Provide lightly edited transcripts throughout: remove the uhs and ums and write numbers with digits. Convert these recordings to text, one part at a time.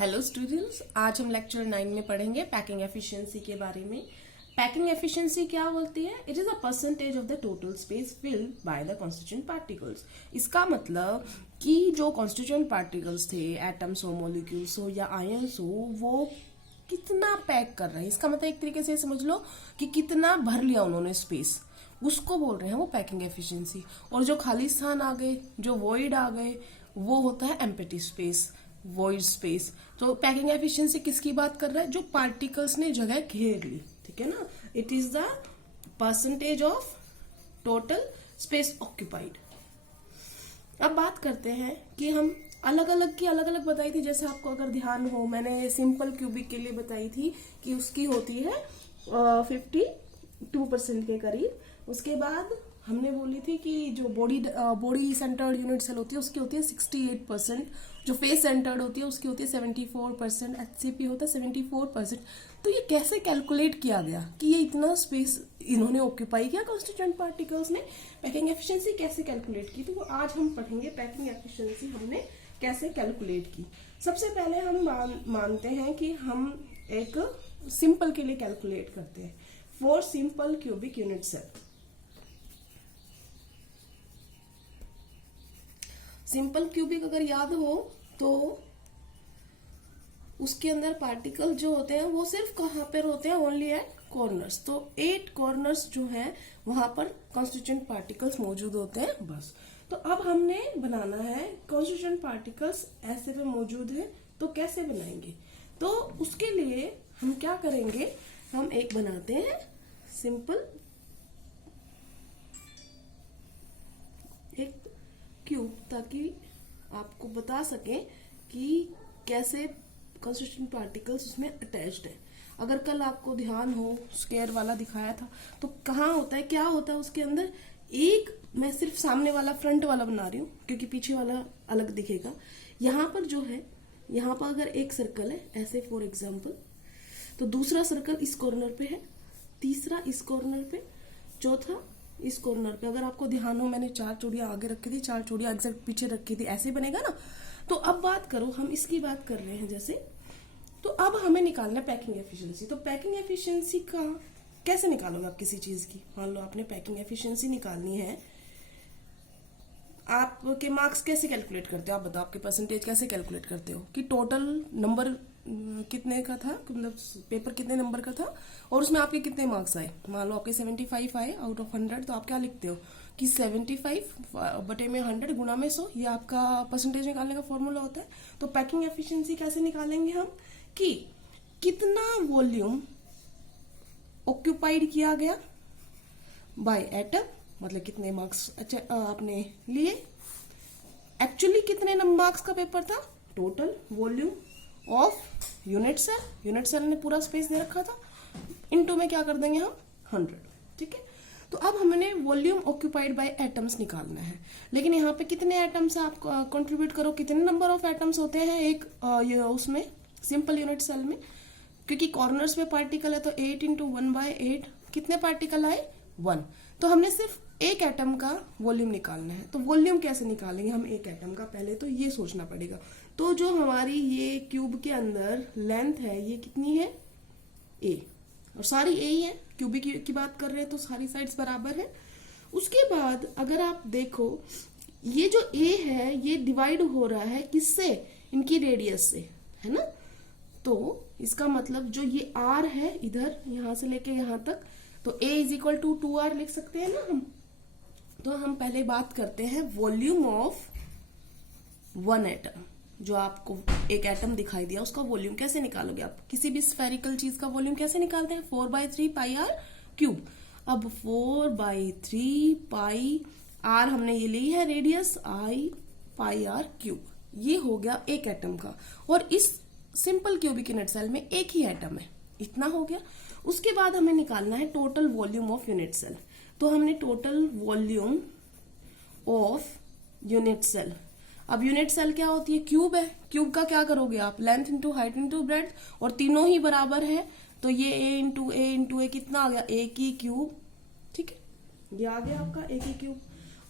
Hello students, आज हम lecture 9 में पढ़ेंगे पैकिंग एफिशिएंसी के बारे में। पैकिंग एफिशिएंसी क्या बोलती है? It is a percentage of the total space filled by the constituent particles. इसका मतलब कि जो कॉन्स्टिट्यूएंट पार्टिकल्स थे, एटम्स हो, मॉलिक्यूल्स हो या आयंस हो, वो कितना पैक कर रहे हैं। इसका मतलब एक तरीके से समझ लो कि कितना भर लिया उन्होंने स्पेस, उसको बोल रहे हैं वो पैकिंग एफिशिएंसी। और जो खाली स्थान आ गए, जो वॉइड आ गए, वो होता है एम्प्टी स्पेस, वॉइड स्पेस। तो पैकिंग एफिशिएंसी किसकी बात कर रहा है? जो पार्टिकल्स ने जगह घेर ली, ठीक है ना। It is the percentage of total space occupied. अब बात करते हैं कि हम अलग अलग बताई थी। जैसे आपको अगर ध्यान हो, मैंने सिंपल क्यूबिक के लिए बताई थी कि उसकी होती है 52% के करीब। उसके बाद हमने बोली थी कि जो बॉडी सेंटर्ड यूनिट सेल होती है उसकी होती है 68%, जो फेस सेंटर्ड होती है उसकी होती है 74%, एचसीपी होता है 74%। तो ये कैसे कैलकुलेट किया गया कि ये इतना स्पेस इन्होंने ऑक्यूपाई किया कॉन्स्टिट्यूएंट पार्टिकल्स ने? पैकिंग एफिशिएंसी कैसे कैलकुलेट की? तो वो आज हम पढ़ेंगे पैकिंग एफिशिएंसी हमने कैसे कैलकुलेट की। सबसे पहले हम मानते हैं कि हम एक सिंपल के लिए कैलकुलेट करते हैं। For simple cubic unit cell, simple cubic अगर याद हो तो उसके अंदर पार्टिकल जो होते हैं वो सिर्फ कहाँ पर होते हैं? Only at corners. तो 8 कॉर्नर्स जो है वहां पर कॉन्स्टिट्यूएंट पार्टिकल्स मौजूद होते हैं, बस। तो अब हमने बनाना है कॉन्स्टिट्यूएंट पार्टिकल्स ऐसे पे मौजूद है, तो कैसे बनाएंगे? तो उसके लिए हम क्या करेंगे, हम एक बनाते हैं सिंपल एक क्यूब, ताकि आपको बता सकें कि कैसे कॉन्स्टिट्यूएंट पार्टिकल्स उसमें अटैच्ड है। अगर कल आपको ध्यान हो, स्क्वायर वाला दिखाया था, तो कहाँ होता है, क्या होता है उसके अंदर? एक, मैं सिर्फ सामने वाला फ्रंट वाला बना रही हूँ क्योंकि पीछे वाला अलग दिखेगा। यहाँ पर जो है, यहाँ पर अगर एक सर्कल है ऐसे फॉर एग्जाम्पल, तो दूसरा सर्कल इस कॉर्नर पे है, तीसरा इस कॉर्नर पे, चौथा इस कॉर्नर पे। अगर आपको ध्यान हो, मैंने 4 चूड़ियां आगे रखी थी, 4 चूड़ियां एग्जैक्ट पीछे रखी थी, ऐसे बनेगा ना। तो अब बात करो, हम इसकी बात कर रहे हैं जैसे। तो अब हमें निकालना है पैकिंग एफिशिएंसी। तो पैकिंग एफिशिएंसी का कैसे निकालोगे आप किसी चीज की? मान लो आपने पैकिंग एफिशिएंसी निकालनी है, आपके मार्क्स कैसे कैलकुलेट करते हो? आप बताओ, आपके परसेंटेज कैसे कैलकुलेट करते हो कि टोटल नंबर कितने का था, मतलब पेपर कितने नंबर का था और उसमें आपके कितने मार्क्स आए। मान लो आपके 75 आए आउट ऑफ 100, तो आप क्या लिखते हो कि 75 बटे में 100 गुणा में 100, ये आपका परसेंटेज निकालने का फॉर्मूला होता है। तो पैकिंग एफिशिएंसी कैसे निकालेंगे हम कि कितना वॉल्यूम ऑक्यूपाइड किया गया बाय एटम, मतलब कितने मार्क्स आपने लिए, एक्चुअली कितने मार्क्स का पेपर था, total volume of unit cell. Unit cell ने पूरा स्पेस दे रखा था, इनटू में क्या कर देंगे हम 100, ठीक है। तो अब हमने वॉल्यूम ऑक्यूपाइड बाय एटम्स निकालना है। लेकिन यहाँ पे कितने एटम्स आप कंट्रीब्यूट करो, कितने नंबर ऑफ एटम्स होते हैं एक उसमें सिंपल यूनिट सेल में, क्योंकि कॉर्नर्स पे पार्टिकल है, तो 8 इंटू 1/8 कितने पार्टिकल आए? 1। तो हमने सिर्फ एक एटम का वॉल्यूम निकालना है। तो वॉल्यूम कैसे निकालेंगे हम एक एटम का? पहले तो ये सोचना पड़ेगा। तो जो हमारी ये क्यूब के अंदर लेंथ है, ये कितनी है? a, और सारी a ही है, क्यूबिक की बात कर रहे हैं तो सारी साइड्स बराबर है। उसके बाद अगर आप देखो, ये जो a है ये डिवाइड हो रहा है किससे? इनकी रेडियस से, है ना। तो इसका मतलब जो ये r है इधर, यहां से लेके यहां तक, तो a is equal to 2r लिख सकते हैं ना हम। तो हम पहले बात करते हैं वॉल्यूम ऑफ 1 एटम। जो आपको एक एटम दिखाई दिया उसका वॉल्यूम कैसे निकालोगे आप? किसी भी स्फेरिकल चीज का वॉल्यूम कैसे निकालते हैं? 4/3 पाई आर क्यूब। अब 4/3 पाई आर हमने ये ली है radius, I pi r cube, ये हो गया एक एटम का। और इस सिंपल क्यूबिक यूनिट सेल में एक ही एटम है, इतना हो गया। उसके बाद हमें निकालना है total volume of unit cell. तो हमने total volume of unit cell, अब यूनिट सेल क्या होती है? क्यूब है। क्यूब का क्या करोगे आप? Length into height into breadth, और तीनों ही बराबर है, तो ये a कितना आ गया? a की क्यूब, ठीक है, ये आ गया आपका a की क्यूब।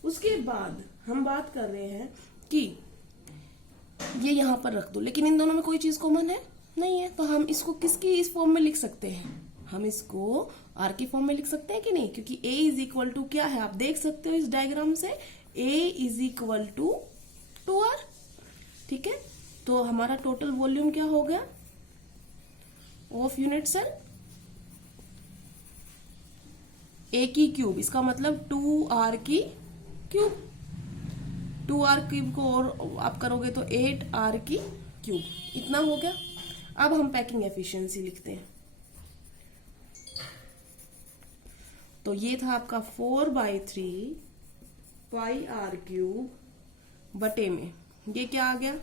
उसके बाद हम बात कर रहे हैं कि ये यहाँ पर रख दो, लेकिन इन दोनों में कोई चीज कॉमन है नहीं है, तो हम इसको किसकी इस फॉर्म में लिख सकते हैं, हम इसको आर की फॉर्म में लिख सकते हैं कि नहीं, क्योंकि ए इज इक्वल टू क्या है, आप देख सकते हो इस डायग्राम से, ए इज इक्वल टू आर। ठीक है, तो हमारा टोटल वॉल्यूम क्या हो गया ऑफ यूनिट सेल, ए की क्यूब, इसका मतलब 2r की क्यूब, 2r क्यूब को और आप करोगे तो 8r की क्यूब, इतना हो गया। अब हम पैकिंग एफिशिएंसी लिखते हैं, तो ये था आपका 4/3 पाई आर क्यूब बटे में ये क्या आ गया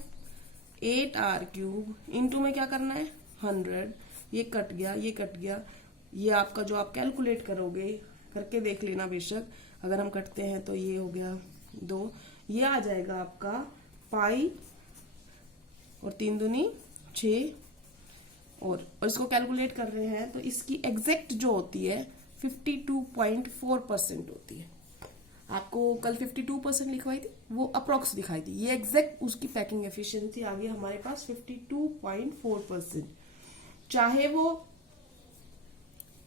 8r क्यूब, इंटू में क्या करना है 100, ये कट गया, ये कट गया, ये आपका जो आप कैलकुलेट करोगे करके देख लेना बेशक, अगर हम कटते हैं तो ये हो गया 2, ये आ जाएगा आपका पाई और 3 दूनी 6, और इसको कैलकुलेट कर रहे हैं तो इसकी एग्जैक्ट जो होती है 52.4% होती है। आपको कल 52% लिखवाई थी, वो अप्रोक्स दिखाई थी, ये एग्जैक्ट उसकी पैकिंग एफिशिएंसी आ गई हमारे पास 52.4%। चाहे वो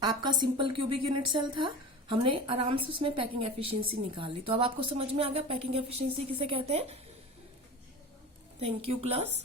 आपका सिंपल क्यूबिक यूनिट सेल था, हमने आराम से उसमें पैकिंग एफिशिएंसी निकाल ली। तो अब आपको समझ में आ गया पैकिंग एफिशिएंसी किसे कहते हैं। Thank you class.